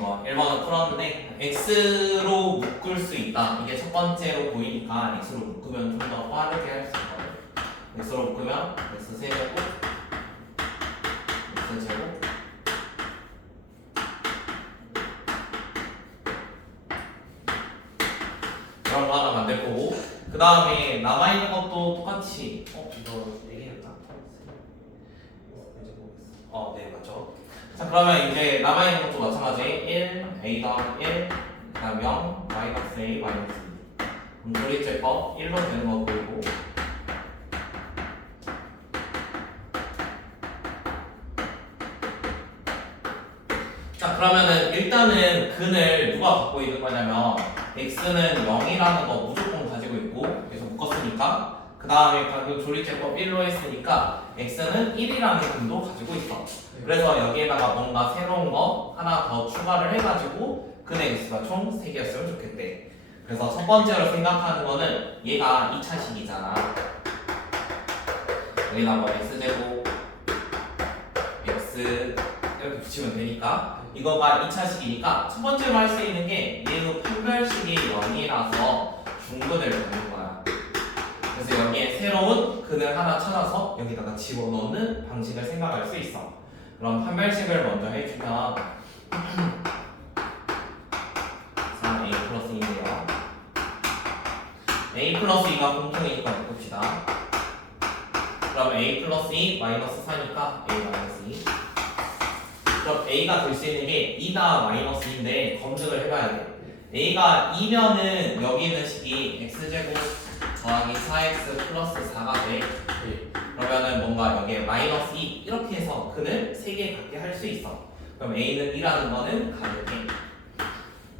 이거 1번을 풀었는데 x로 묶을 수 있다. 이게 첫 번째로 보이니까 x로 묶으면 좀 더 빠르게 할 수 있거든. x로 묶으면 x 세제곱 x 제곱 이런 거 하나 만들 거고, 그 다음에 남아있는 것도 똑같이 이거 4개였다. 네, 맞죠. 자, 그러면 이제 남아있는 것도 마찬가지 1, a 더하기 1, 그 다음 0, 마이너스 a, 마이너스 2. 그럼 조리제법 1로 되는 거 보이고, 자, 그러면은 일단은 근을 누가 갖고 있는 거냐면 x는 0이라는 거 무조건 가지고 있고, 그래서 묶었으니까 그 다음에 방금 조리제법 1로 했으니까 x는 1이라는 근도 가지고 있어. 그래서 여기에다가 뭔가 새로운 거 하나 더 추가를 해가지고 근의 x가 총 3개였으면 좋겠대. 그래서 첫 번째로 생각하는 거는 얘가 2차식이잖아. 여기다 뭐 x제곱 x 이렇게 붙이면 되니까 이거가 2차식이니까 첫 번째로 할 수 있는 게 얘의 판별식이 0이라서 중근을 갖는 거야. 그래서 여기에 새로운 근을 하나 찾아서 여기다가 집어넣는 방식을 생각할 수 있어. 그럼 판별식을 먼저 해주면 자, a 플러스 2인데요. a 플러스 2가 공통이니까 묶읍시다. 그럼 a 플러스 2 마이너스 4니까 a 마이너스 2. 그럼 a가 될 수 있는 게 2다 마이너스 2인데 검증을 해봐야 돼. a가 2면은 여기 있는 식이 x제곱 더하기 4x 플러스 4가 돼. 그러면은 뭔가 여기에 마이너스 2 이렇게 해서 근을 3개 갖게 할 수 있어. 그럼 a는 2라는 거는 가능해.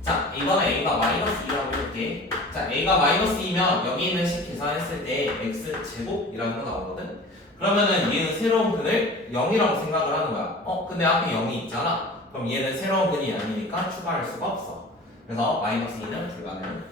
자, 이번에 a가 마이너스 2라고 해볼게. 자, a가 마이너스 2면 여기 있는 식 계산했을 때 x제곱이라는 거 나오거든. 그러면은 얘는 새로운 근을 0이라고 생각을 하는 거야. 근데 앞에 0이 있잖아. 그럼 얘는 새로운 근이 아니니까 추가할 수가 없어. 그래서 마이너스 2는 불가능.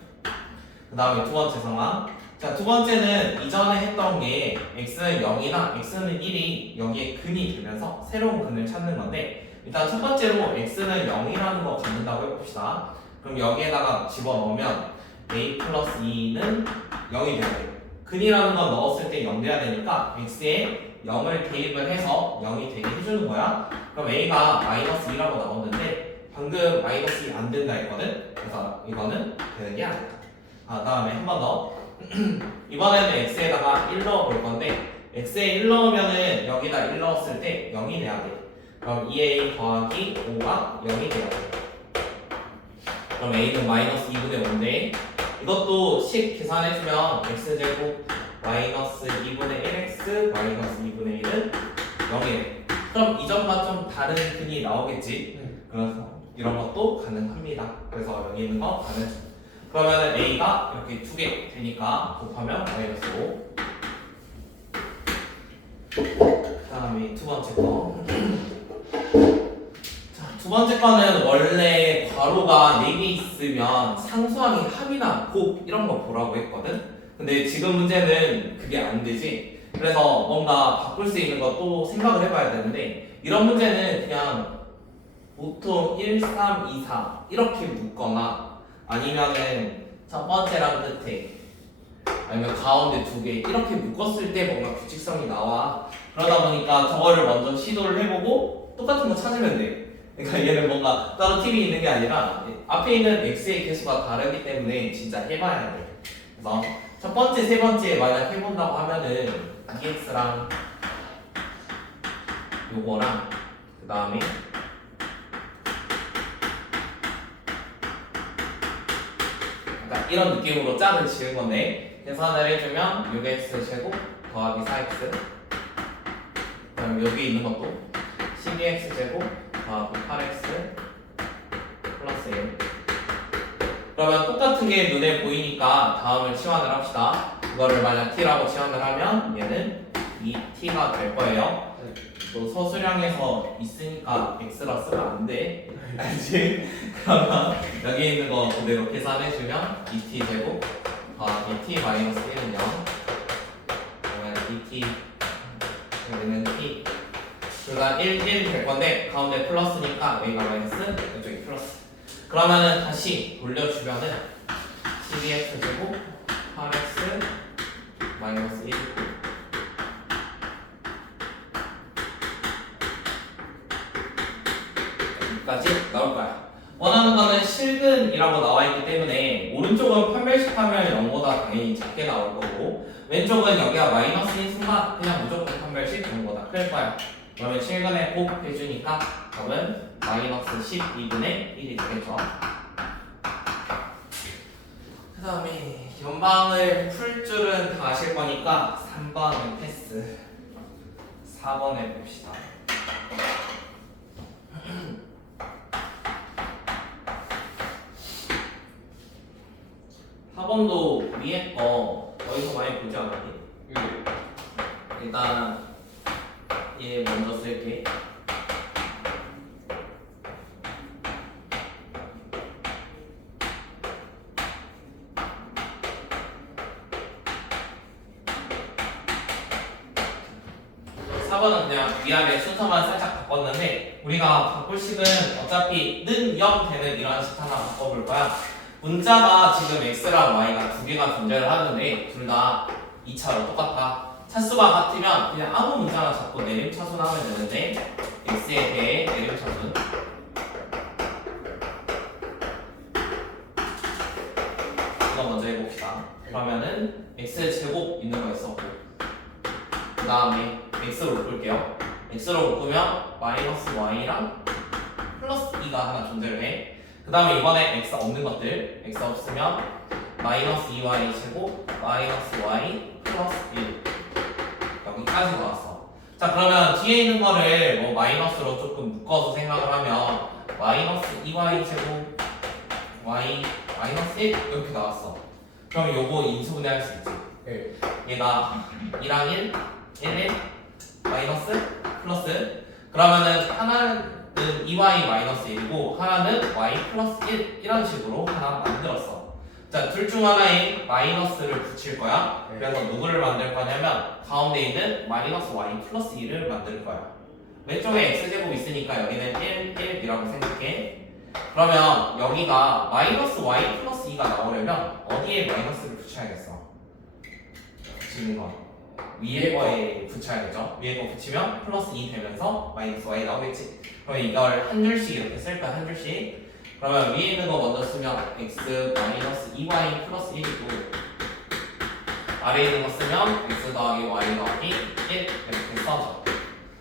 그 다음에 두 번째 상황. 자, 두 번째는 이전에 했던 게 x는 0이나 x는 1이 여기에 근이 되면서 새로운 근을 찾는 건데, 일단 첫 번째로 x는 0이라는 거 갖는다고 해봅시다. 그럼 여기에다가 집어넣으면 a 플러스 2는 0이 돼야 돼. 근이라는 건 넣었을 때 0 돼야 되니까 x에 0을 대입을 해서 0이 되게 해주는 거야. 그럼 a가 마이너스 2라고 나오는데 방금 마이너스 2 안 된다 했거든. 그래서 이거는 되는 게 아니야. 다음에 한 번 더. 이번에는 x에다가 1 넣어볼 건데 x에 1 넣으면은 여기다 1 넣었을 때 0이 돼야 돼. 그럼 2a 더하기 5가 0이 돼야 돼. 그럼 a는 마이너스 2분의 5인데 이것도 식 계산해주면 x제곱 마이너스 2분의 1x 마이너스 2분의 1은 0이래. 그럼 이전과 좀 다른 근이 나오겠지. 그래서 이런 것도 가능합니다. 그래서 여기 있는 거 가능. 그러면 a가 이렇게 2개 되니까 곱하면 마이너스 5. 그 다음에 두 번째 거. 두 번째 거는 원래 괄호가 4개 있으면 상수항이 합이나 곱 이런 거 보라고 했거든. 근데 지금 문제는 그게 안 되지. 그래서 뭔가 바꿀 수 있는 것도 생각을 해봐야 되는데, 이런 문제는 그냥 보통 1, 3, 2, 4 이렇게 묶거나 아니면은 첫 번째랑 끝에 아니면 가운데 2개 이렇게 묶었을 때 뭔가 규칙성이 나와. 그러다 보니까 저거를 먼저 시도를 해보고 똑같은 거 찾으면 돼. 그러니까 얘는 뭔가 따로 팁이 있는 게 아니라 앞에 있는 x의 개수가 다르기 때문에 진짜 해봐야 돼. 그래서 첫 번째, 세 번째 만약 해본다고 하면은 2x랑 요거랑 그 다음에 약간 이런 느낌으로 짝을 지은 건데, 계산을 해주면 6x 제곱 더하기 4x, 그럼 여기 있는 것도 12x 제곱 더하기 8x 플러스 1. 그러면 똑같은 게 눈에 보이니까 다음을 치환을 합시다. 이거를 만약 t라고 치환을 하면 얘는 2t가 될 거예요. 또 서술형에서 있으니까 x라 쓰면 안 돼. 알지? 그러면 여기 있는 거 그대로 계산해주면 2t 제곱 더하기 t 마이너스 1은 0. 그러면 2t 얘는 t. 그 x가 1, 1 될 건데 가운데 플러스니까 a가 마이너스 왼쪽이 플러스. 그러면은 다시 돌려주면은 12x 제곱 8x 마이너스 1 여기까지 나올 거야. 원하는 거는 실근이라고 나와 있기 때문에 오른쪽은 판별식하면 0보다 당연히 작게 나올 거고 왼쪽은 여기가 마이너스인 순간 그냥 무조건 판별식 0보다 클 거야. 그러면 실근에 곱 해주니까 답은 마이너스 12분의 1이 되겠죠. 그 다음에 연방을 풀 줄은 다 아실 거니까 3번은 패스. 4번에 봅시다. 4번도 위에 거 어디서 많이 보지 않았니? 일단 얘 먼저 쓸게. 는 그냥 위아래 순서만 살짝 바꿨는데 우리가 바꿀 식은 어차피 는 0 되는 이런 식 하나 바꿔볼 거야. 문자가 지금 x랑 y가 두 개가 존재를 하는데 둘 다 2차로 똑같아. 차수가 같으면 그냥 아무 문자나 잡고 내림차순 하면 되는데 x에 대해 내림차순 이거 먼저 해봅시다. 그러면은 x제곱 있는 거 있었고 그 다음에 x로 묶을게요. x로 묶으면 마이너스 y랑 플러스 2가 하나 존재를 해. 그 다음에 이번에 x 없는 것들 x 없으면 마이너스 2y 제곱 마이너스 y 플러스 1 여기까지 나왔어. 자 그러면 뒤에 있는 거를 뭐 마이너스로 조금 묶어서 생각을 하면 마이너스 2y 제곱 y 마이너스 1 이렇게 나왔어. 그럼 요거 인수분해할 수 있지. 얘가 2랑 1 1 마이너스 플러스 그러면은 하나는 2y 마이너스 1이고 하나는 y 플러스 1 이런 식으로 하나 만들었어. 자, 둘 중 하나에 마이너스를 붙일 거야. 그래서 누구를 만들 거냐면 가운데 있는 마이너스 y 플러스 2를 만들 거야. 왼쪽에 x제곱 있으니까 여기는 1, 1이라고 생각해. 그러면 여기가 마이너스 y 플러스 2가 나오려면 어디에 마이너스를 붙여야겠어? 붙이는 거 위에 거에 붙여야겠죠? 위에 거 붙이면 플러스 2 되면서 마이너스 y 나오겠지? 그럼 이걸 한 줄씩 이렇게 쓸 거야, 한 줄씩. 그러면 위에 있는 거 먼저 쓰면 x 마이너스 2y 플러스 1이고 아래에 있는 거 쓰면 x 더하기 y 더하기 1 이렇게 써줘.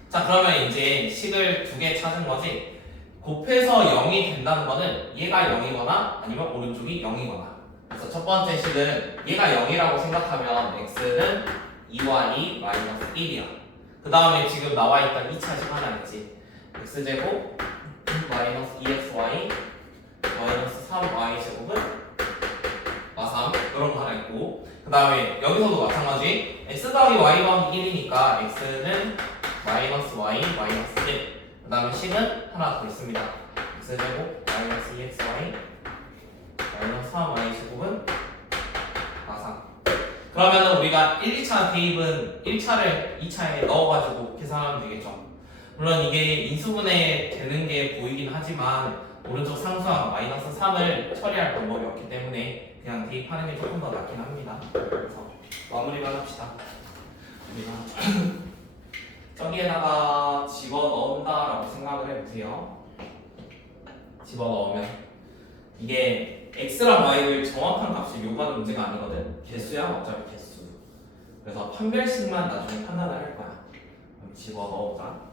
자 그러면 이제 식을 두 개 찾은 거지. 곱해서 0이 된다는 거는 얘가 0이거나 아니면 오른쪽이 0이거나. 그래서 첫 번째 식은 얘가 0이라고 생각하면 x는 2y 마이너스 1이야. 그 다음에 지금 나와있던 2차식 하나 있지. x제곱 마이너스 2xy 마이너스 3y 제곱은 마3 이런 거 하나 있고 그 다음에 여기서도 마찬가지 x 더하기 y 더하기 1이니까 x는 마이너스 y 마이너스 1 그 다음에 c는 하나 더 있습니다. x제곱 마이너스 2xy 마이너스 3y 제곱은 마3 그러면은 우리가 1, 2차 대입은 1차를 2차에 넣어가지고 계산하면 되겠죠. 물론 이게 인수분해 되는 게 보이긴 하지만 오른쪽 상수항 마이너스 3을 처리할 방법이 없기 때문에 그냥 대입하는 게 조금 더 낫긴 합니다. 그래서 마무리만 합시다. 우리가 저기에다가 집어넣는다라고 생각을 해보세요. 집어넣으면 이게 x랑 y를 정확한 값을 요구하는 문제가 아니거든. 개수야 어차피 개수. 그래서 판별식만 나중에 판단을 할 거야. 그럼 집어넣어보자.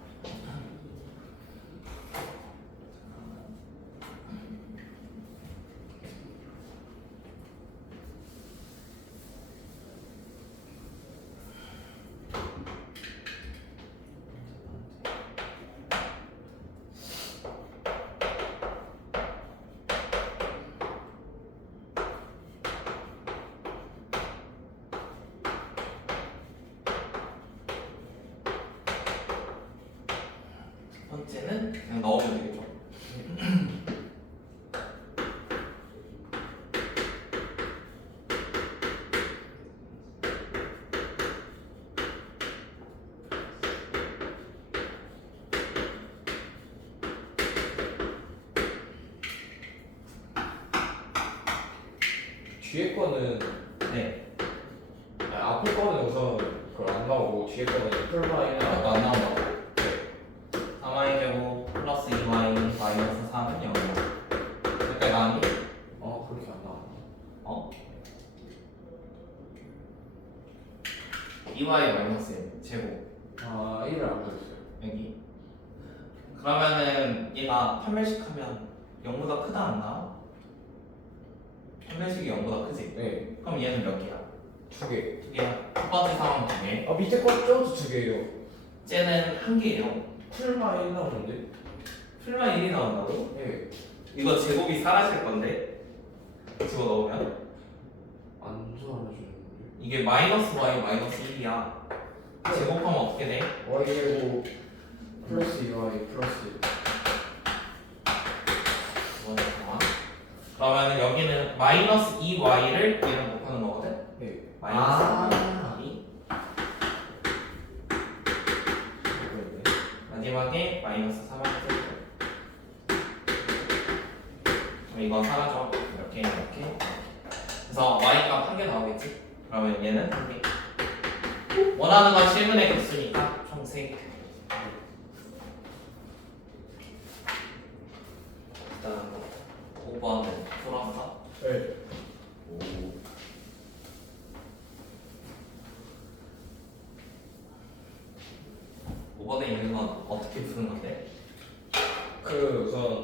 번째는 그냥 넣으면 되겠죠. 뒤에 거는 네. 앞에 거는 우선 그걸 안 나오고 뒤에 거는 풀마이너 이것도 안 나온다고? 네. 3y 제곱 플러스 2y 마이너스 3은 0이야. 그때 나니? 그렇게 안 나와. 어? 2y 마이너스 제곱 1을 안 그렸어요. 여기. 그러면은 얘가 판별식하면 0보다 크다 안 나와? 판별식이 0보다 크지? 네. 그럼 얘는 몇 개야? 2개. 두 개야. 첫 번째 상황 두 개. 밑에 거 저도 2개예요. 쟤는 한 개예요. 풀마이 나오는데? 풀만 1이 나온다고? 네. 이거 제곱이 사라질 건데? 집어넣으면? 안 좋아하시는데. 이게 마이너스 y 마이너스 1이야. 제곱하면 어떻게 돼? y 제곱 플러스 2y 플러스 그러면 여기는 마이너스 2y를 얘랑 곱하는 거거든? 네. 마이너스 2y 마지막에 마이너스 3y 그럼 이거 사라져. 이렇게 이렇게. 그래서 y값 한 개 나오겠지? 그러면 얘는 한 개. 원하는 건 실근의 개수니까 총 3개. 일단 5번은 풀었어? 네. 오. 5번에 있는 건 어떻게 푸는 건데? 우선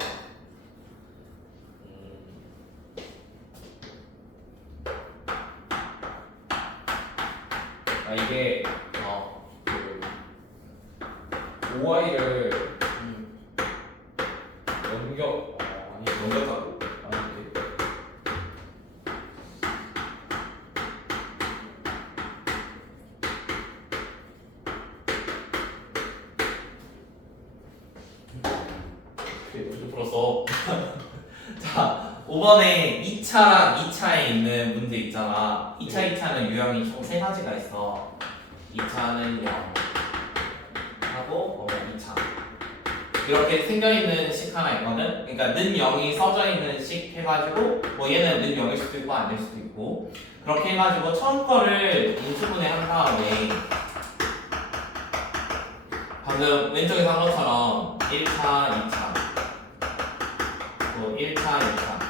이게 그 5y를 넘겼다고? 아닌데. 풀었어. 자, 5번에 2차랑 2차에 있는 문제 있잖아. 2차, 2차는 유형이 총 3가지가 있어. 2차는 0 하고 2차. 이렇게 생겨있는 식 하나 있거든. 그러니까 는 0이 써져있는 식 해가지고 뭐 얘는 는 0일 수도 있고 아닐 수도 있고 그렇게 해가지고 처음 거를 인수분해 한 다음에 방금 왼쪽에서 한 것처럼 1차, 2차 또 1차, 2차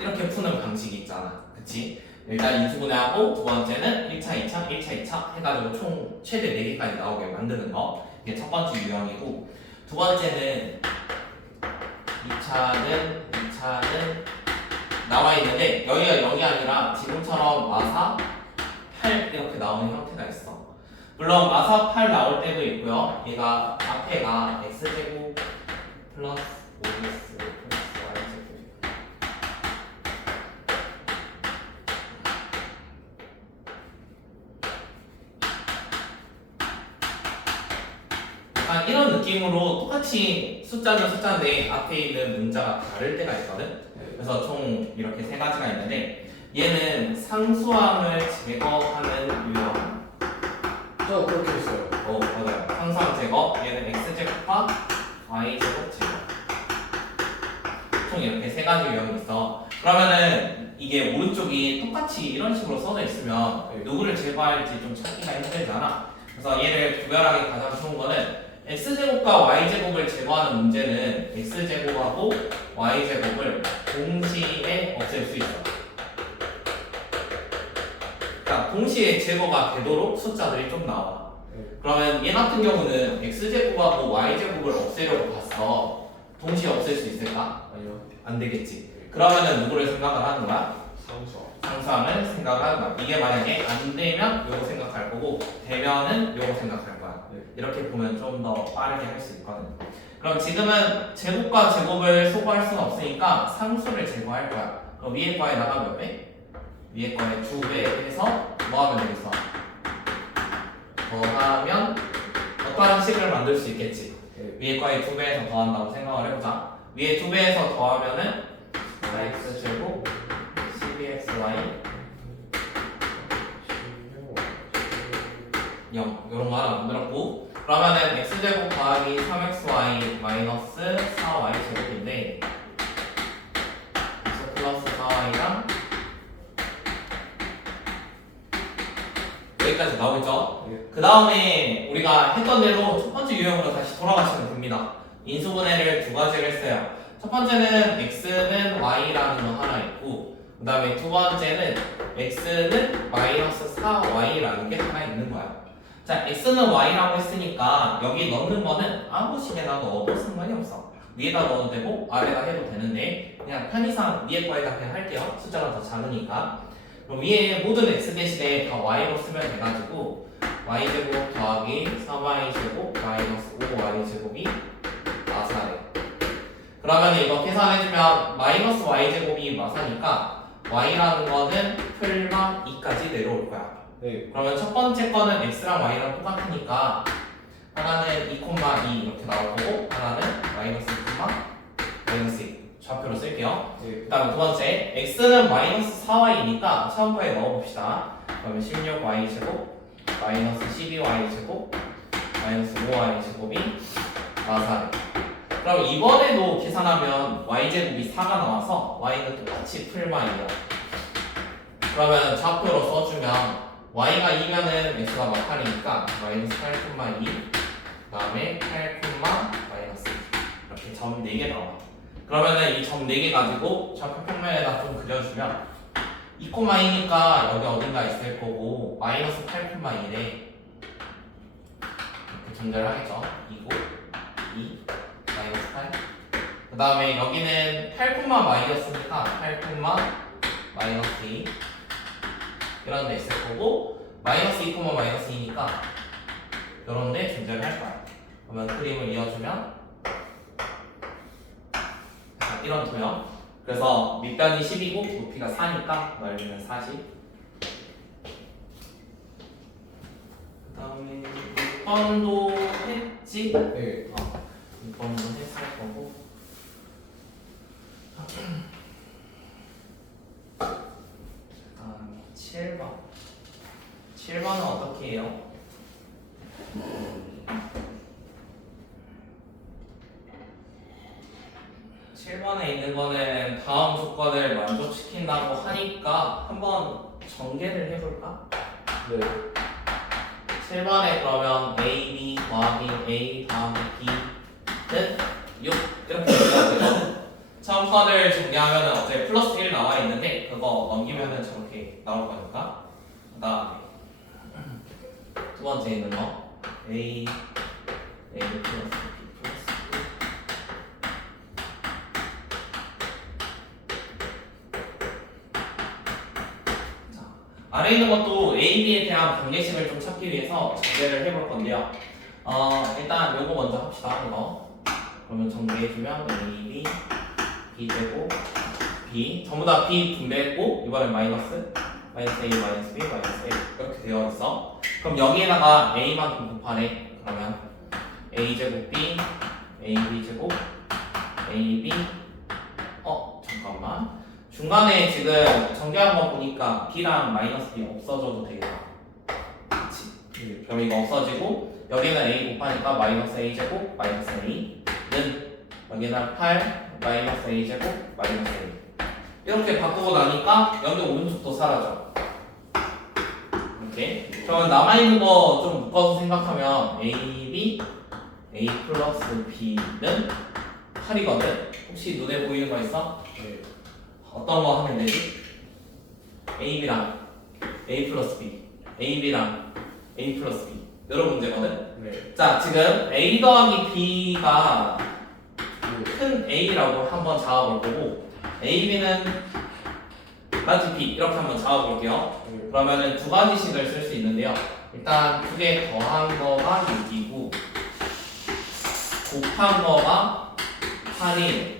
이렇게 푸는 방식이 있잖아. 그치? 일단 인수분해하고 두 번째는 1차, 2차, 1차, 2차 해가지고 총 최대 4개까지 나오게 만드는 거. 이게 첫 번째 유형이고 두 번째는 2차는 나와 있는데 여기가 0이 아니라 지금처럼 마사 8 이렇게 나오는 형태가 있어. 물론 마사 8 나올 때도 있고요. 얘가 앞에가 x제곱 플러스 5x 플러스 y제곱 약간 이런 느낌으로 똑같이 숫자는 숫자인데 앞에 있는 문자가 다를 때가 있거든. 그래서 총 이렇게 3가지가 있는데 얘는 상수함을 제거하는 유형. 저 그렇게 했어요. 맞아요. 상수함 제거. 얘는 x제곱과 y제곱 제거. 총 이렇게 3가지 유형이 있어. 그러면은 이게 오른쪽이 똑같이 이런 식으로 써져 있으면 누구를 제거할지 좀 찾기가 힘들잖아. 그래서 얘를 구별하기 가장 좋은 거는 x제곱과 y제곱을 제거하는 문제는 x제곱하고 y제곱을 동시에 없앨 수 있어. 그러니까 동시에 제거가 되도록 숫자들이 좀 나와. 그러면 얘 같은 경우는 x제곱하고 y제곱을 없애려고 봤어. 동시에 없앨 수 있을까? 아니요. 안 되겠지. 그러면은 누구를 생각을 하는 거야? 상수함을 생각을 하는 거야. 이게 만약에 안 되면 요거 생각할 거고 되면은 요거 생각할 거야. 이렇게 보면 좀 더 빠르게 할 수 있거든. 그럼 지금은 제곱과 제곱을 소거할 수는 없으니까 상수를 제거할 거야. 그럼 위에 거에 나가 몇 배? 위에 거에 2배 해서 뭐 하면 되겠어? 더하면 어떠한 식을 만들 수 있겠지. 위에 거에 2배에서 더한다고 생각을 해보자. 위에 2배에서 더하면은 x제곱 12xy 0 이런 거 하나 만들었고 그러면은 x제곱 더하기 3xy 마이너스 4y 제곱인데 x 플러스 4y랑 여기까지 나오겠죠? 네. 그 다음에 우리가 했던 대로 첫 번째 유형으로 다시 돌아가시면 됩니다. 인수분해를 두 가지를 했어요. 첫 번째는 x는 y라는 거 하나 있고, 그 다음에 두 번째는 x는 마이너스 4y라는 게 하나 있는 거야. 자, x는 y라고 했으니까 여기 넣는 거는 아무 식에나 넣어도 상관이 없어. 위에다 넣어도 되고 아래다 해도 되는데 그냥 편의상 위에 거에다 그냥 할게요. 숫자가 더 작으니까. 그럼 위에 모든 x 대신에 다 y로 쓰면 돼가지고 y제곱 더하기 3y제곱 마이너스 5y제곱이 마사래. 그러면 이거 계산해주면 마이너스 y제곱이 마사니까 y라는 거는 풀마 2까지 내려올 거야. 네. 그러면 첫 번째 거는 x랑 y랑 똑같으니까 하나는 2,2 이렇게 나올 거고 하나는 마이너스 2,-2 좌표로 쓸게요. 네. 그 다음에 두 번째 x는 마이너스 4y니까 처음 거에 넣어봅시다. 그러면 16y제곱 마이너스 12y제곱 마이너스 5y제곱이 마사래. 그럼 이번에도 계산하면 y제곱이 4가 나와서 y는 똑같이 풀마이야. 그러면 좌표로 써주면 y가 2면은 x가 막 8이니까 마이너스 8,2 그 다음에 8, 마이너스 이렇게 점 4개 나와. 그러면은 이 점 4개 가지고 좌표 평면에다 좀 그려주면 2,2니까 여기 어딘가 있을 거고 마이너스 8,2래 이렇게 전달하겠죠. 2고 2 마이너스 8 그 다음에 여기는 8, 마이너스니까 8, 마이너스 2 이런 데 있을 거고 마이너스 2, 마이너스 2니까 이런 데 존재를 할 거야. 그러면 그림을 이어주면 자, 이런 도형. 그래서 밑변이 10이고 높이가 4니까 넓이는 40. 그 다음에 6번도 했지? 네. 6번도 했을 거고 다음에 7번 7번은 어떻게 해요? (7번에) 있는 거는 다음 조건을 만족시킨다고 하니까 한번 전개를 해볼까? 네. 7번에 그러면 a, b 더하기 a 더하기 b는 6 이렇게 되거든요. 처음 거를 정리하면 어째 플러스 1 나와 있는데 그거 넘기면은 저렇게 나올 거니까. 그 다음에 두 번째 있는 거 a 플러스 b 플러스 2. 자, 아래 있는 것도 a, b에 대한 관계식을 좀 찾기 위해서 정리를 해볼 건데요. 일단 요거 먼저 합시다. 이거 그러면 정리해주면 a, b b제곱 b 전부 다 b 분배했고 이번엔 마이너스 a 마이너스 b 마이너스 a 이렇게 되어 있어. 그럼 여기에다가 a만큼 곱하래. 그러면 a제곱 b ab제곱 ab 잠깐만 중간에 지금 전개한 거 보니까 b랑 마이너스 b 없어져도 되겠다. 그치? 네. 그럼 이거 없어지고 여기는 a 곱하니까 마이너스 a제곱 마이너스 a는 여기다 8 마이너스 a제곱 마이너스 a 이렇게 바꾸고 나니까 여기 오른쪽도 사라져. 이렇게 그러면 남아있는 거 좀 묶어서 생각하면 ab a 플러스 b는 8이거든. 혹시 눈에 보이는 거 있어? 네. 어떤 거 하면 되지? ab랑 a 플러스 b ab랑 a 플러스 b 이런 문제거든. 네. 자 지금 a 더하기 b가 네. 큰 A라고 한번 잡아볼 거고 AB는 라지 B 이렇게 한번 잡아볼게요. 네. 그러면은 두 가지씩을 쓸 수 있는데요. 일단 두 개 더한 거가 6이고 곱한 거가 8이.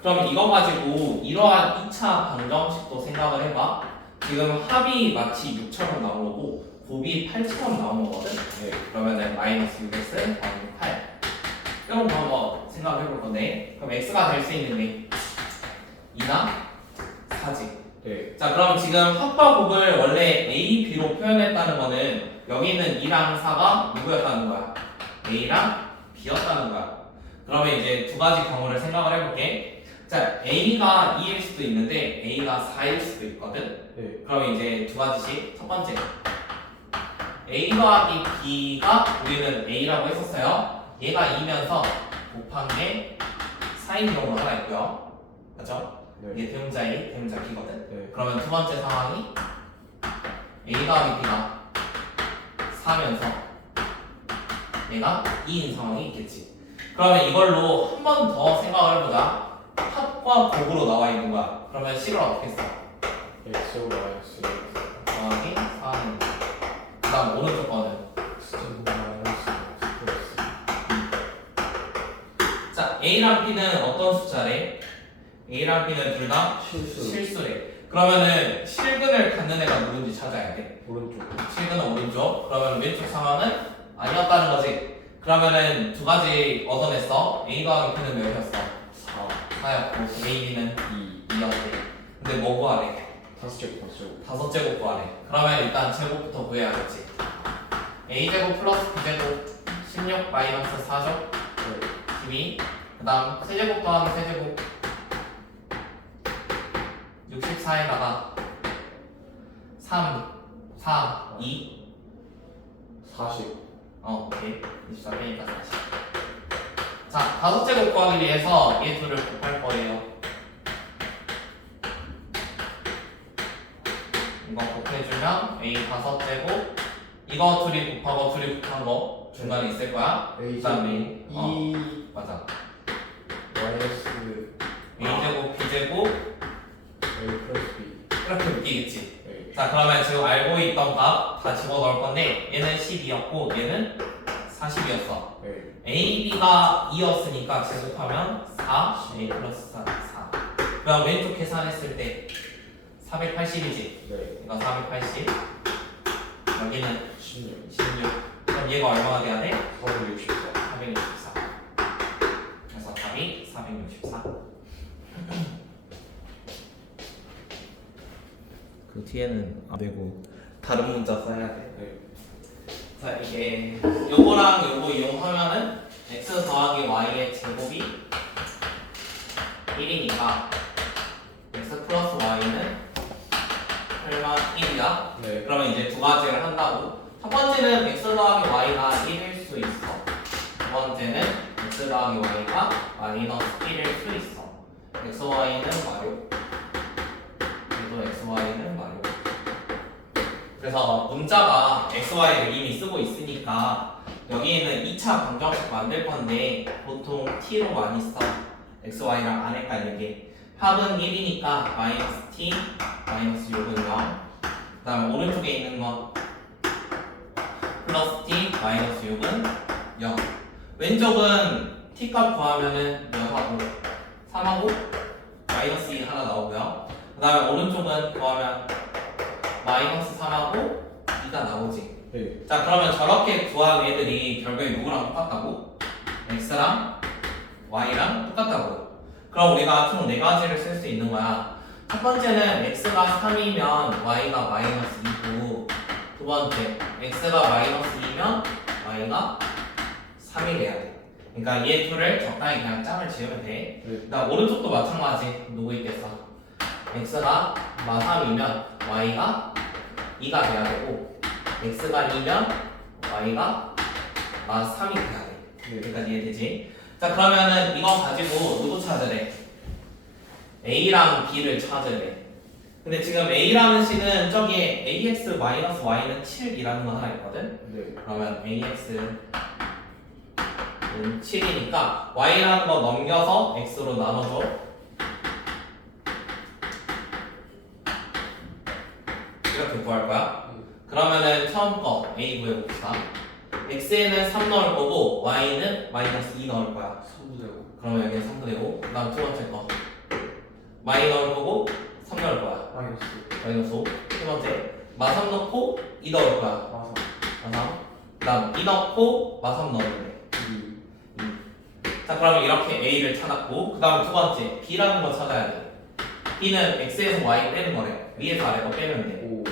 그러면 이거 가지고 이러한 2차 방정식도 생각을 해봐. 지금 합이 마치 6처럼 나온 거고 곱이 8처럼 나온 거거든. 네. 그러면은 마이너스 6x 더하기 8 이런 거 한번 생각해 볼 건데 그럼 x가 될 수 있는 게 2나 4지. 네. 자 그럼 지금 합과 곱을 원래 a, b로 표현했다는 거는 여기 있는 2랑 4가 누구였다는 거야? a랑 b였다는 거야. 그러면 이제 두 가지 경우를 생각을 해볼게. 자, A가 2일 수도 있는데 A가 4일 수도 있거든. 네. 그럼 이제 두 가지씩. 첫 번째, A 더하기 B가 우리는 A라고 했었어요. 얘가 2면서 곱한 게 4인 경우가 하나 있고요. 맞죠? 네. 이게 대문자 A, 대문자 B거든. 네. 그러면 두 번째 상황이 A 더하기 B가 4면서 얘가 2인 상황이 있겠지. 그러면 이걸로 한 번 더 생각을 해보자. 합과 곡으로 나와 있는 거야. 그러면 식을 어떻게 써? X 마이너스 더하기 4는 그 다음 오른쪽 거는 X 마이너스 플러스 자, A랑 B는 어떤 숫자래? A랑 B는 둘 다 실수 실수래. 그러면은 실근을 갖는 애가 누군지 찾아야 돼. 오른쪽 실근은 오른쪽. 그러면 왼쪽 상황은 아니었다는 거지. 그러면은 두 가지 얻어냈어. A 더하기 B는 몇이었어? 4였고 A, B는 2였대. 근데 뭐 구하래? 다섯 제곱 다섯 제곱 구하래. 그러면 일단 제곱부터 구해야겠지. A제곱 플러스 B제곱 16 마이너스 4죠? 12. 그 다음 세제곱 더하기 세제곱 64에다가 3, 4, 2 40 오케이. 24 빼니까 40. 자, 다섯 제곱 구하기 위해서 얘 둘을 곱할 거예요. 이거 곱해주면 A 다섯 제곱 이거 둘이 곱하고 둘이 곱한 거 중간에 있을 거야. A 그다음에 제곱 2 맞아. 마이너스 A제곱 B제곱 A 플러스 B 이렇게 묶이겠지. 네. 자, 그러면 지금 알고 있던 값 다 집어넣을 건데 얘는 12였고 얘는 40이었어. 네. A, B가 2였으니까 제곱하면 4, A 플러스 4, 4. 그럼 왼쪽 계산했을 때 480이지. 네. 이거 480. 여기는 16 16. 그럼 얘가 얼마가 돼야 돼? 464 464. 그래서 답이 464. 그 뒤에는 안 되고 다른 문자 써야 돼. 네. 자, 이게 요거랑 요거 이용하면은 x 더하기 y의 제곱이 1이니까 x 플러스 y는 8만 1이다. 네. 그러면 이제 두 가지를 한다고. 첫 번째는 x 더하기 y가 1일 수 있어. 두 번째는 x 더하기 y가 마이너스 1일 수 있어. x, y는 마료. 그리고 x, y는 마료. 그래서 문자가 x, y를 이미 쓰고 있으니까 여기에는 2차 방정식 만들 건데 보통 t로 많이 써. x, y랑 안 헷갈리는 게 합은 1이니까 마이너스 t, 마이너스 6은 0. 그 다음에 오른쪽에 있는 건 플러스 t, 마이너스 6은 0. 왼쪽은 t 값 구하면은 0하고 3하고 마이너스 2 하나 나오고요. 그 다음에 오른쪽은 구하면 마이너스 3하고 2가 나오지. 네. 자, 그러면 저렇게 구한 애들이 결국에 누구랑 똑같다고? x랑 y랑 똑같다고. 그럼 우리가 총 4가지를 쓸 수 있는 거야. 첫 번째는 x가 3이면 y가 마이너스 2고, 두 번째 x가 마이너스 2면 y가 3이 돼야 돼. 그러니까 얘 둘을 적당히 그냥 짝을 지으면 돼. 네. 그다음 오른쪽도 마찬가지. 누구 있겠어? x가 마 3이면 y가 2가 돼야 되고, x가 2면 y가 마 3이 돼야 돼. 네. 여기까지 이해되지? 자, 그러면은 이거 가지고 누구 찾으래? a랑 b를 찾으래. 근데 지금 a라는 식은 저기에 ax-y는 7이라는 거 하나 있거든? 네. 그러면 ax는 7이니까 y라는 거 넘겨서 x로 나눠줘. 이렇게 구할 거야. 그러면은 처음 거 a 구해봅시다. x에는 3 넣을 거고 y는 마이너스 2 넣을 거야. 3분의 5 그러면 여기는 3분의 5. 그 다음 두 번째 거 y 넣을 거고 3 넣을 거야. 마이너스 마이너스 5. 세 번째 마3 넣고 2 넣을 거야. 마삼 마3. 그 다음 2 넣고 마3 넣으면 돼. 2 자, 그러면 이렇게 a를 찾았고, 그 다음 두 번째 b라는 거 찾아야 돼. b는 x에서 y 빼는 거래. 위에서 아래로 빼면 돼. 5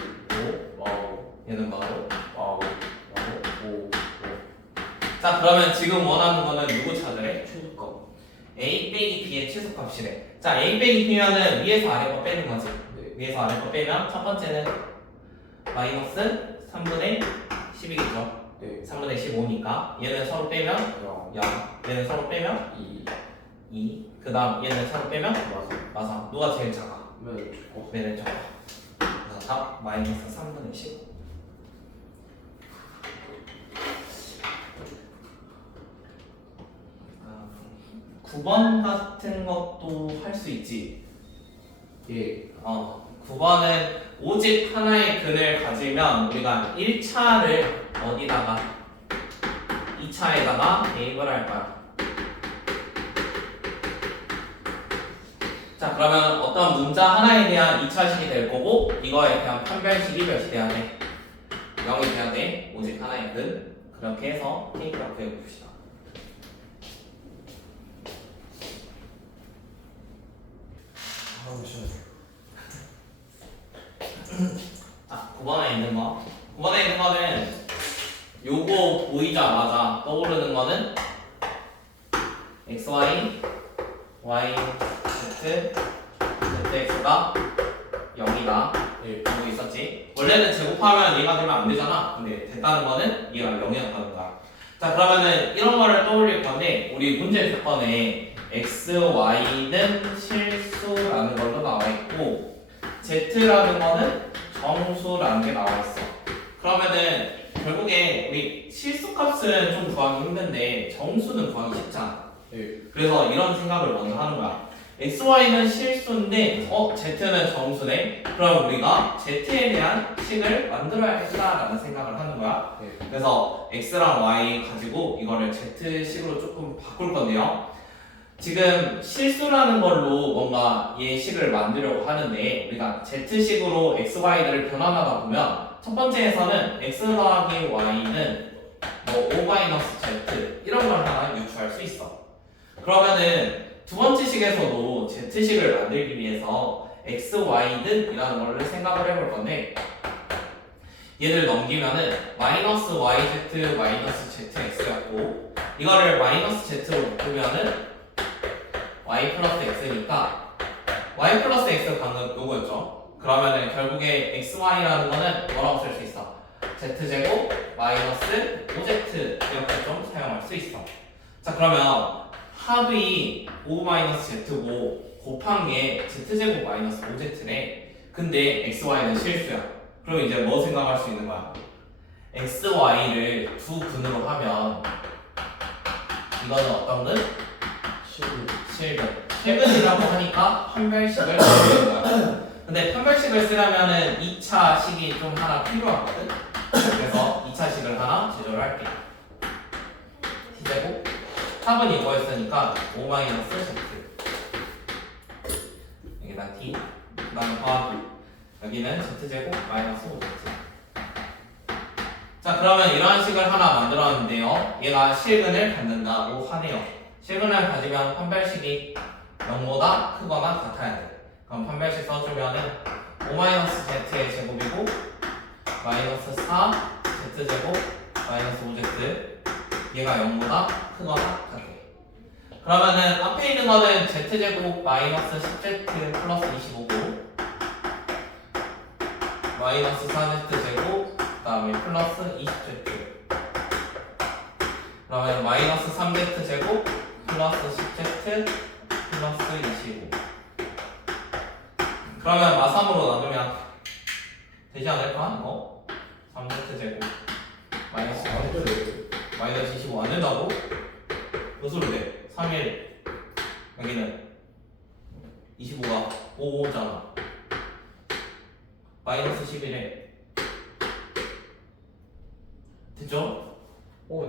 5. 와우 얘는 바로 와우 5. 자, 그러면 지금 원하는 거는 누구 찾으래? 최소값 a 빼기 b의 최소값이래. 자 A 빼기 B면은 위에서 아래 거 빼는 거지. 네. 위에서 아래 거 빼면 첫 번째는 마이너스 3분의 10이겠죠. 네. 3분의 15니까 얘는 서로 빼면 0. 0, 얘는 서로 빼면 2. 2, 그 다음 얘는 서로 빼면 맞아. 맞아. 누가 제일 작아? 네. 좋고. 얘는 작아. 그래서 답 마이너스 3분의 15. 9번 같은 것도 할 수 있지. 예. 9번은 오직 하나의 근을 가지면 우리가 1차를 어디다가 2차에다가 대입을 할 거야. 자 그러면 어떤 문자 하나에 대한 2차식이 될 거고 이거에 대한 판별식이 몇이 돼야 돼? 0이 돼야 돼. 오직 하나의 근. 그렇게 해서 K그래프 구해봅시다. 하고 싶어요. 자, 9번에 있는 거. 9번에 있는 거는 요거 보이자마자 떠오르는 거는 XY, Y, Z, ZX가 0이다. 예. 라고 있었지. 원래는 제곱하면 얘가 되면 안 되잖아. 근데 됐다는 거는 얘가 0이었다는 거야. 자, 그러면은 이런 거를 떠올릴 건데, 우리 문제 조건에 X, Y는 실수라는 걸로 나와 있고, Z라는 거는 정수라는 게 나와 있어. 그러면은 결국에 우리 실수값은 좀 구하기 힘든데 정수는 구하기 쉽잖아. 예. 그래서 이런 생각을 먼저 하는 거야. X, Y는 실수인데 Z는 정수네. 그럼 우리가 Z에 대한 식을 만들어야겠다라는 생각을 하는 거야. 예. 그래서 X랑 Y 가지고 이거를 Z식으로 조금 바꿀 건데요. 지금 실수라는 걸로 뭔가 얘 식을 만들려고 하는데 우리가 Z식으로 X, Y들을 변환하다 보면 첫 번째에서는 X 더하기 Y는 뭐 O-Z 이런 걸 하나 유추할 수 있어. 그러면은 두 번째 식에서도 Z식을 만들기 위해서 X, Y는 이라는 거를 생각을 해볼 건데 얘를 넘기면은 마이너스 YZ 마이너스 ZX였고 이거를 마이너스 Z로 바꾸면은 Y 플러스 X니까 Y 플러스 X 방금 요거였죠. 그러면은 결국에 XY라는 거는 뭐라고 쓸 수 있어? Z제곱 마이너스 5Z 이렇게 좀 사용할 수 있어. 자 그러면 합이 5-Z고 곱한 게 Z제곱 마이너스 5Z네. 근데 XY는 실수야. 그럼 이제 뭐 생각할 수 있는 거야? XY를 두 근으로 하면 이거는 어떤 근? 실근. 실근이라고 하니까 판별식을 쓰는 거야. 근데 판별식을 쓰려면은 2차 식이 좀 하나 필요하거든. 그래서 2차 식을 하나 제조를 할게. T제곱 합은 이거였으니까 5-Z 여기다 T 그 다음에 더하기 여기는 Z제곱 마이너스 5Z. 자 그러면 이러한 식을 하나 만들었는데요. 얘가 실근을 갖는다고 하네요. 실근을 가지면 판별식이 0보다 크거나 같아야 돼. 그럼 판별식 써주면은 5-Z의 제곱이고 마이너스 4 Z제곱 마이너스 5Z 얘가 0보다 크거나 같아. 그러면은 앞에 있는 거는 Z제곱 마이너스 10Z 플러스 25고 마이너스 4Z제곱 그 다음에 플러스 20Z 그러면 마이너스 3Z제곱 플러스 10Z 플러스 25 그러면 마삼으로 나누면 되지 않을까? 이거? 3Z제곱 마이너스 4Z 마이너스 25 안 된다고? 몇 소리 돼? 3일 여기는 25가 5잖아 마이너스 11에 됐죠?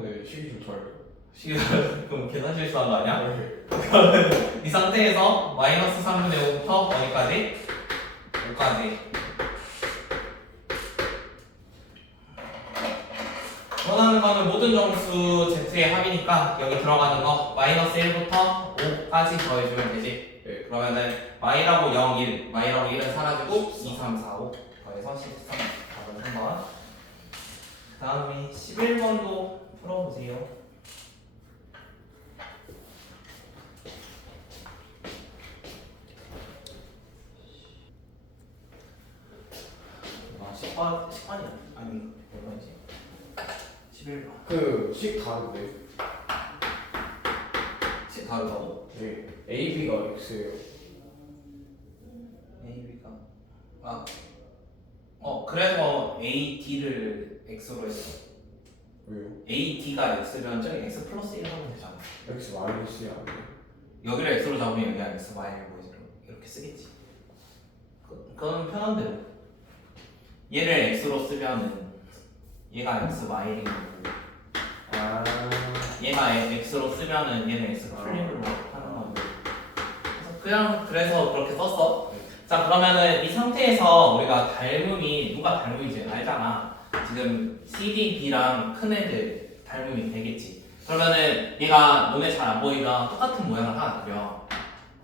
네. 식이 좀 덜. 시간 그럼 계산 실수한 거 아니야? 네. 이 상태에서 마이너스 3분의 5부터 어디까지? 5까지 원하는 거는 모든 정수 Z의 합이니까 여기 들어가는 거 마이너스 1부터 5까지 더해주면 되지. 네. 그러면은 y라고 0, 1 y라고 1은 사라지고 2, 3, 4, 5 더해서 13 답은 3번. 그 다음에 11번도 풀어보세요. 그식 다른데. 식 다르다고? 네. A, B가 X예요. A, B가 그래서 A, D를 X로 했어. 왜요? A, D가 X면 저기 X 플러스 1 하면 되잖아. X 마이너스 아니에요? 여기를 X로 잡으면 여기가 X, Y를 뭐 이렇게 쓰겠지. 그건 편한 대로. 얘를 X로 쓰면은 얘가 X, Y인 거고 아. 얘가 X로 쓰면은 얘는 X 플립으로 하는 거고. 그래서 그렇게 썼어. 자, 그러면은 이 상태에서 우리가 닮음이 누가 닮음인지 알잖아. 지금 CD, B랑 큰 애들 닮음이 되겠지. 그러면은 얘가 눈에 잘 안 보이면 똑같은 모양을 하나 그려.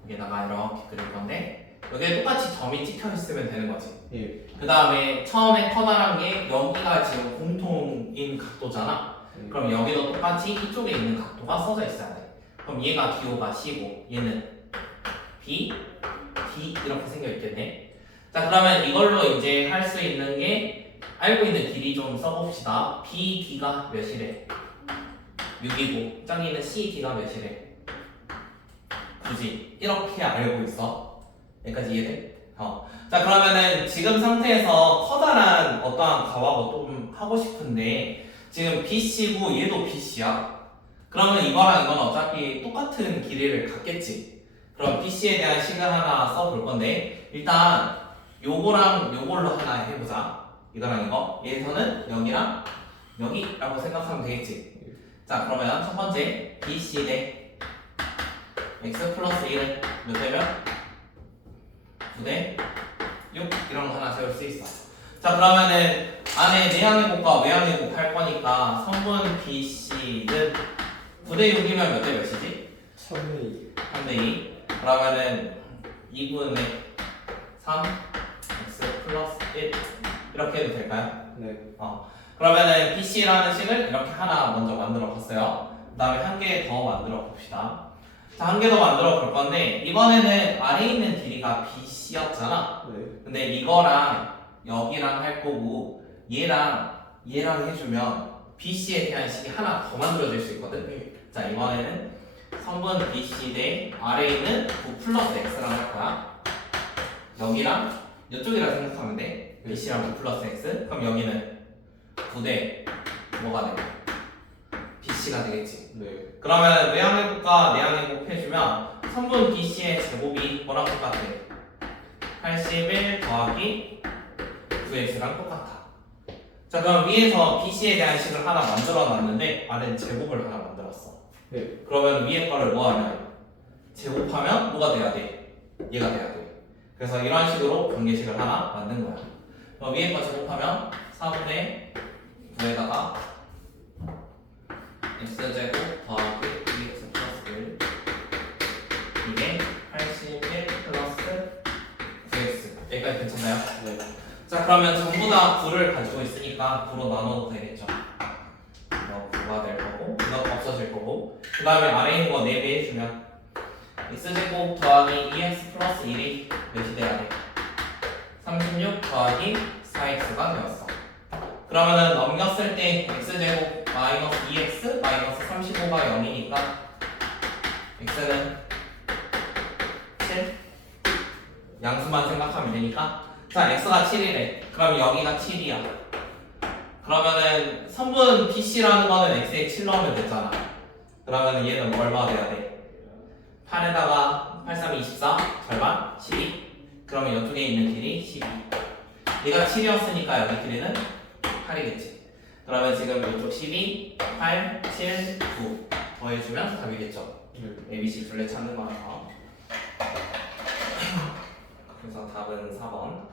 여기다가 이렇게 그릴 건데 여기에 똑같이 점이 찍혀 있으면 되는 거지. 예. 그 다음에 처음에 커다란 게 여기가 지금 공통인 각도잖아. 그럼 여기도 똑같이 이쪽에 있는 각도가 써져 있어야 돼. 그럼 얘가 기호가 C고 얘는 B, D 이렇게 생겨 있겠네. 자, 그러면 이걸로 이제 할 수 있는 게 알고 있는 길이 좀 써봅시다. B, D가 몇이래? 6이고 짱이는 C, D가 몇이래? 굳이 이렇게 알고 있어. 여기까지 이해돼? 자, 그러면은 지금 상태에서 커다란 어떠한 가와고 좀 하고 싶은데 지금 BC고 얘도 BC야. 그러면 이거랑 이건 어차피 똑같은 길이를 갖겠지. 그럼 BC에 대한 식을 하나 써볼 건데 일단 요거랑 요걸로 하나 해보자. 이거랑 이거. 얘에서는 여기랑 여기라고 생각하면 되겠지. 자, 그러면 첫 번째 BC 대 X 플러스 1은 몇 대면? 9대 6 이런 거 하나 세울 수 있어. 자, 그러면은 안에 내항의 곱과 외항의 곱 할 거니까 성분 BC는 9대 6이면 몇 대 몇이지? 3대 3대 2. 그러면은 2분의 3 X 플러스 1 이렇게 해도 될까요? 네. 그러면은 BC라는 식을 이렇게 하나 먼저 만들어 봤어요. 그 다음에 한 개 더 만들어 봅시다. 자, 한 개 더 만들어 볼 건데 이번에는 아래에 있는 길이가 BC였잖아. 네. 근데 이거랑 여기랑 할 거고 얘랑 해주면 BC에 대한 식이 하나 더 만들어질 수 있거든. 자, 이번에는 성분 BC 대 아래에 있는 9 플러스 X랑 할 거야. 여기랑 이쪽이라 생각하면 돼. BC랑 9 플러스 X. 그럼 여기는 9대 뭐가 돼? BC가 되겠지. 네. 그러면 외항의 곱과 내항의 곱 해주면 성분 BC의 제곱이 뭐랑 똑같아? 81 더하기 9x랑 똑같아. 자, 그럼 위에서 BC에 대한 식을 하나 만들어 놨는데 아래는 제곱을 하나 만들었어. 네. 그러면 위에 거를 뭐 하면? 제곱하면 뭐가 돼야 돼? 얘가 돼야 돼. 그래서 이런 식으로 관계식을 하나 만든 거야. 그럼 위에 거 제곱하면 4분의 9에다가 x제곱 더하기 2x 플러스 1 이게 81 플러스 9x 여기까지 괜찮나요? 네. 자, 그러면 전부 다 9를 가지고 있으니까 9로 나눠도 되겠죠. 이거 9가 될 거고 이거 없어질 거고 그 다음에 아래 있는 거 4배 해주면 x제곱 더하기 2x 플러스 1이 몇이 돼야 돼? 36 더하기 4x가 되었어. 그러면은 넘겼을 때 x제곱 마이너스 2x 마이너스 35가 0이니까 x는 7 양수만 생각하면 되니까 자, x가 7이래. 그럼 여기가 7이야. 그러면은 성분 BC라는 거는 x에 7 넣으면 됐잖아. 그러면은 얘는 얼마가 돼야 돼? 8에다가 8, 3, 24 절반 12. 그러면 이쪽에 있는 길이 12. 얘가 7이었으니까 여기 길이는 8이겠지. 그러면 지금 이쪽 12, 8, 7, 9 더해주면 답이겠죠. 네. ABC 둘레 찾는 거라서. 그래서 답은 4번.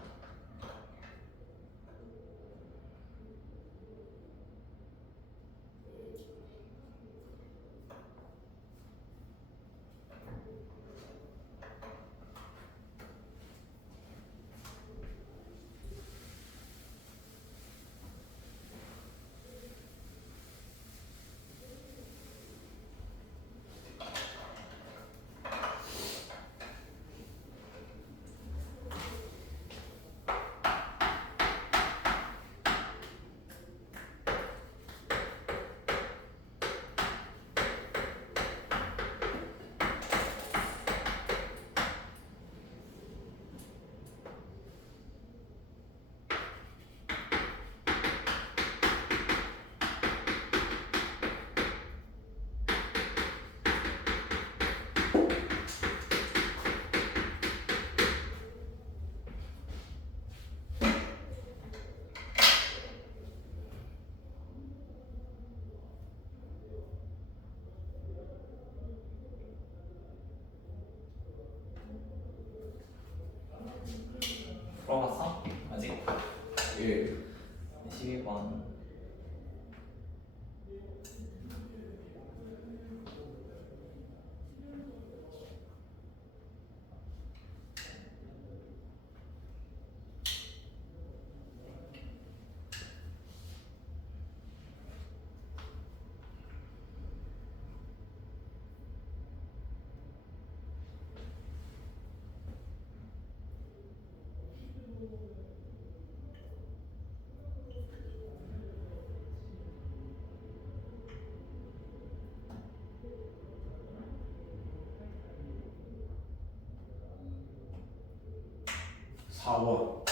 4번.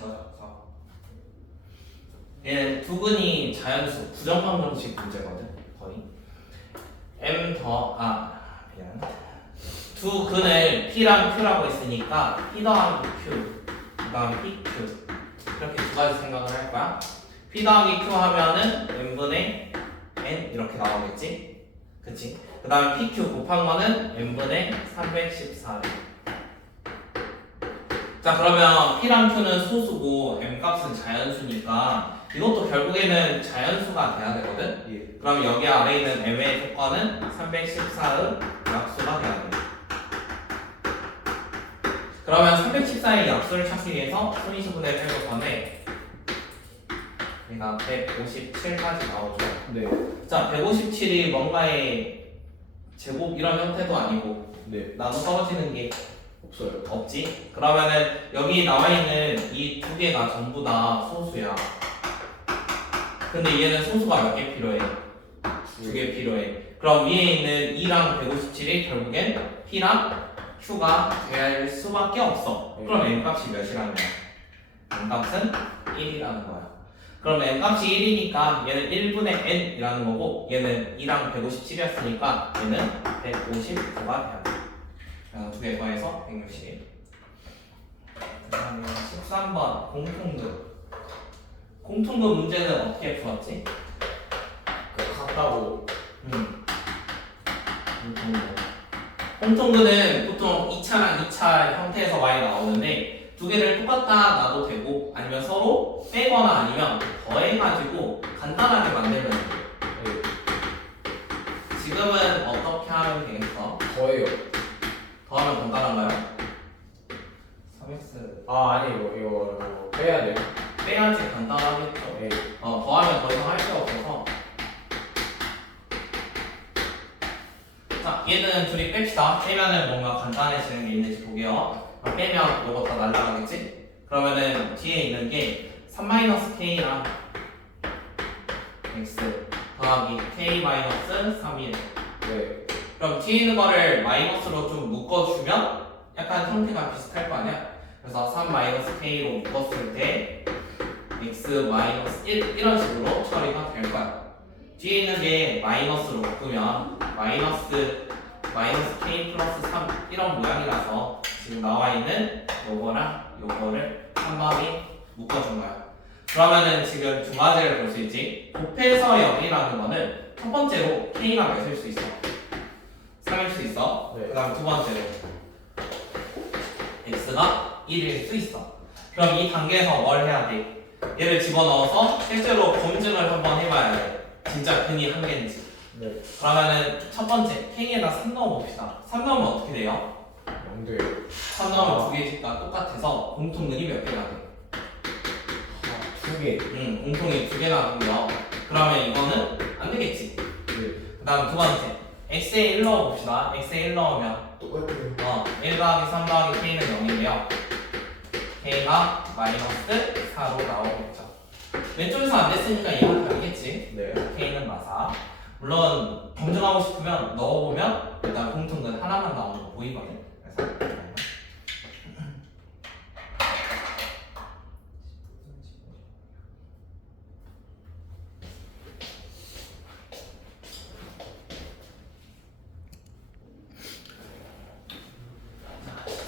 맞아. 4. 얘는 두근이 자연수 부정방정식 문제거든 거의. 미안. 두 근을 P랑 Q라고 했으니까 P 더하기 Q 그다음 PQ 이렇게 두 가지 생각을 할 거야. P 더하기 Q 하면은 n분의 n 이렇게 나오겠지? 그치? 그 다음에 PQ 곱한 거는 n분의 314. 자 그러면 P랑 Q는 소수고 m값은 자연수니까 이것도 결국에는 자연수가 돼야 되거든? 예. 그럼 여기 아래에 있는 m의 조건은 314의 약수가 돼야 돼. 그러면 314의 약수를 찾기 위해서 손위수분해를 해볼 건데 우리가 157까지 나오죠. 네. 자 157이 뭔가의 제곱 이런 형태도 아니고 네. 나눠 떨어지는 게 없어요. 없지? 그러면은 여기 나와 있는 이 두 개가 전부 다 소수야. 근데 얘는 소수가 몇 개 필요해? 두 개 필요해. 그럼 위에 있는 2랑 157이 결국엔 P랑 Q가 될 수밖에 없어. 그럼 M값이 몇이라는 거야? M값은 1이라는 거야. 그럼 M값이 1이니까 얘는 1분의 N이라는 거고 얘는 2랑 157이었으니까 얘는 159가 돼야 돼. 두 개 더해서 160. 그 다음에 13번 공통급. 공통급 문제는 어떻게 풀었지? 같다고. 공통급은 보통 2차랑 2차 형태에서 많이 나오는데 두 개를 똑같다 놔도 되고 아니면 서로 빼거나 아니면 더해가지고 간단하게 만들면 돼. 네. 지금은 어떻게 하면 되겠어? 더해요. 더하면 간단한가요? 3x 아니 이거 빼야 돼요. 빼야지 간단하겠죠. 네. 더하면 더 이상 할 게 없어서 자 얘는 둘이 뺍시다. 빼면은 뭔가 간단해지는 게 있는지 보게요. 빼면 이거 다 날라가겠지? 그러면은 뒤에 있는 게 3-k랑 x 더하기 k-3일. 네. 그럼 뒤에 있는 거를 마이너스로 좀 묶어주면 약간 형태가 비슷할 거 아니야? 그래서 3-k로 묶었을 때 x-1 이런 식으로 처리가 될 거야. 뒤에 있는 게 마이너스로 바꾸면 마이너스 k 플러스 3 이런 모양이라서 지금 나와 있는 요거랑 요거를 한 방에 묶어준 거야. 그러면은 지금 두 가지를 볼 수 있지. 곱해서 0이라는 거는 첫 번째로 k가 몇일 수 있어? 3일 수 있어. 네. 그 다음 두 번째로 x가 1일 수 있어. 그럼 이 단계에서 뭘 해야 돼? 얘를 집어넣어서 실제로 검증을 한번 해봐야 돼. 진짜 근이 한 개인지. 네. 그러면은 첫 번째 k에다 3 넣어봅시다. 3 넣으면 어떻게 돼요? 0돼요. 3 넣으면 두 개씩과 똑같아서 공통근이 몇 개가 돼? 두 개. 공통이 두 개나 되고요. 그러면 이거는 안 되겠지. 네. 그 다음 두 번째 x에 1 넣어봅시다. x에 1 넣으면 똑같아요. 1 더하기 3 더하기 k는 0인데요. k가 마이너스 4로 나오겠죠. 왼쪽에서 안 됐으니까 얘는 다르겠지. 네. k는 마사. 물론 검증하고 싶으면 넣어보면 일단 공통근 하나만 나오는 거 보이거든. 그래서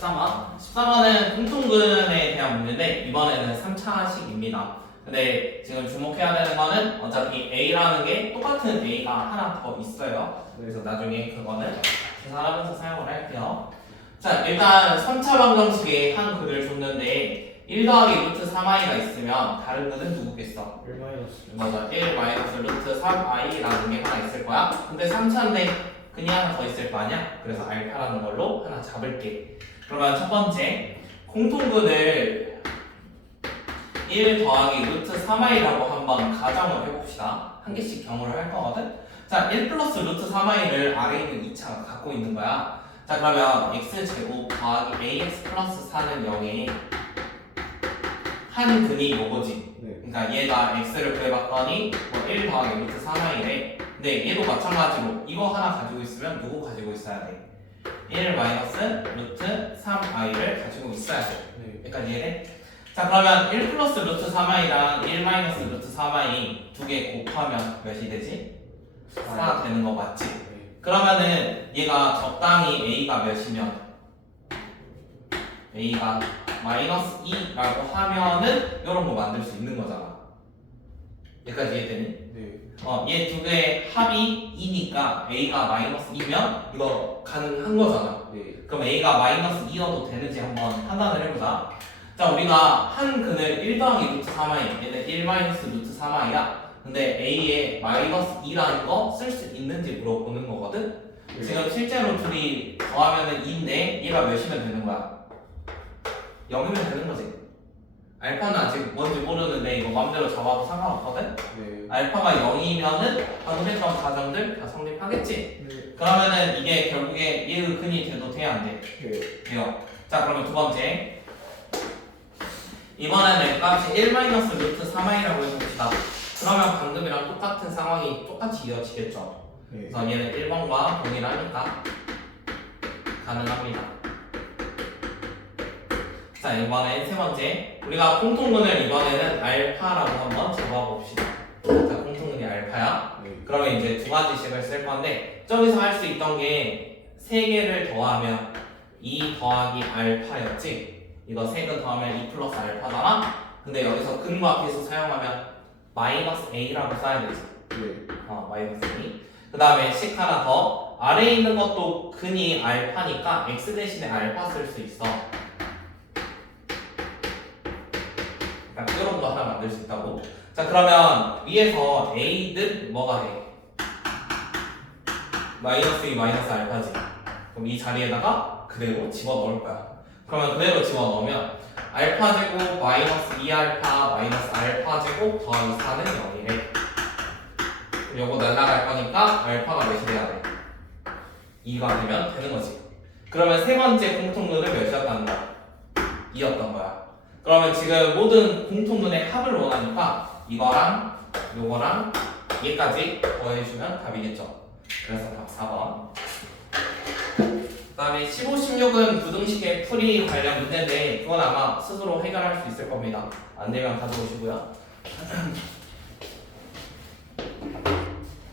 자, 14번은 공통근에 대한 문제인데 이번에는 3차식입니다. 근데 지금 주목해야 되는 거는 어차피 A라는 게 똑같은 A가 하나 더 있어요. 그래서 나중에 그거는 계산하면서 사용을 할게요. 자, 일단 3차 방정식에 한 글을 줬는데 1 더하기 루트 3i가 있으면 다른 글은 누구겠어? 1 마이너스. 맞아. 1 마이너스 루트 3i라는 게 하나 있을 거야. 근데 3차인데 그냥 하나 더 있을 거 아니야? 그래서 알파라는 걸로 하나 잡을게. 그러면 첫 번째 공통근을 1 더하기 루트 3i라고 한번 가정을 해봅시다. 한 개씩 경우를 할 거거든. 자, 1 플러스 루트 3i를 아래에 있는 2차가 갖고 있는 거야. 자, 그러면 x제곱 더하기 ax 플러스 4는 0에 한 근이 요거지. 네. 그러니까 얘가 x를 구해봤더니 뭐 1 더하기 루트 3i래. 근데 얘도 마찬가지로 이거 하나 가지고 있으면 누구 가지고 있어야 돼? 1 마이너스 루트 3i를 가지고 있어야 돼. 네. 여기까지 이해돼? 자 그러면 1 플러스 루트 3i랑 1 마이너스 루트 3i 두 개 곱하면 몇이 되지? 4 되는 거 맞지? 네. 그러면은 얘가 적당히 a가 몇이면 a가 마이너스 2라고 하면은 이런 거 만들 수 있는 거잖아. 여기까지 이해되니? 네. 얘 두 개의 합이 2니까 a가 마이너스 2면 이거 가능한 거잖아. 네. 그럼 a가 마이너스 2여도 되는지 한번 판단을 해보자. 자 우리가 한 근을 1 더하기 루트 3i 얘는 1 마이너스 루트 3i야. 근데 a에 마이너스 2라는 거 쓸 수 있는지 물어보는 거거든. 네. 지금 실제로 둘이 더하면은 2인데 얘가 몇이면 되는 거야? 0이면 되는 거지. 알파는 아직 뭔지 모르는데 이거 맘대로 잡아도 상관없거든? 네. 알파가 0이면은 방금 했던 가정들 다 성립하겠지? 네. 그러면은 이게 결국에 얘의 근이 돼도 돼야 안 돼? 네. 돼요. 자 그러면 두 번째 이번에는 값이 1 마이너스 루트 3i라고 해봅시다. 그러면 방금이랑 똑같은 상황이 똑같이 이어지겠죠? 네. 그래서 얘는 1번과 동일하니까 가능합니다. 자 이번엔 세 번째 우리가 공통근을 이번에는 알파라고 한번 잡아봅시다. 자 공통근이 알파야. 네. 그러면 이제 두 가지씩을 쓸 건데 저기서 할 수 있던 게 세 개를 더하면 2 더하기 알파였지. 이거 세근 더하면 2 플러스 알파잖아. 근데 여기서 근과 계수 사용하면 마이너스 a라고 써야 되지. 네. 마이너스 a. 그 다음에 식 하나 더 아래에 있는 것도 근이 알파니까 x 대신에 알파 쓸 수 있어. 그러니까 이런 거 하나 만들 수 있다고. 자 그러면 위에서 a는 뭐가 돼? 마이너스 2 마이너스 알파지. 그럼 이 자리에다가 그대로 집어넣을 거야. 그러면 그대로 집어넣으면 알파 제곱 마이너스 2알파 마이너스 알파 제곱 더하기 4는 0이래. 요거 날라갈 거니까 알파가 몇이 돼야 돼? 2가 되면 되는 거지. 그러면 세 번째 공통근은 몇이었다는 거야? 2였던 거야. 그러면 지금 모든 공통근의 합을 원하니까 이거랑 요거랑 얘까지 더해주면 답이겠죠. 그래서 답 4번. 그 다음에 15, 16은 부등식의 풀이 관련 문제인데 그건 아마 스스로 해결할 수 있을 겁니다. 안 되면 가져오시고요.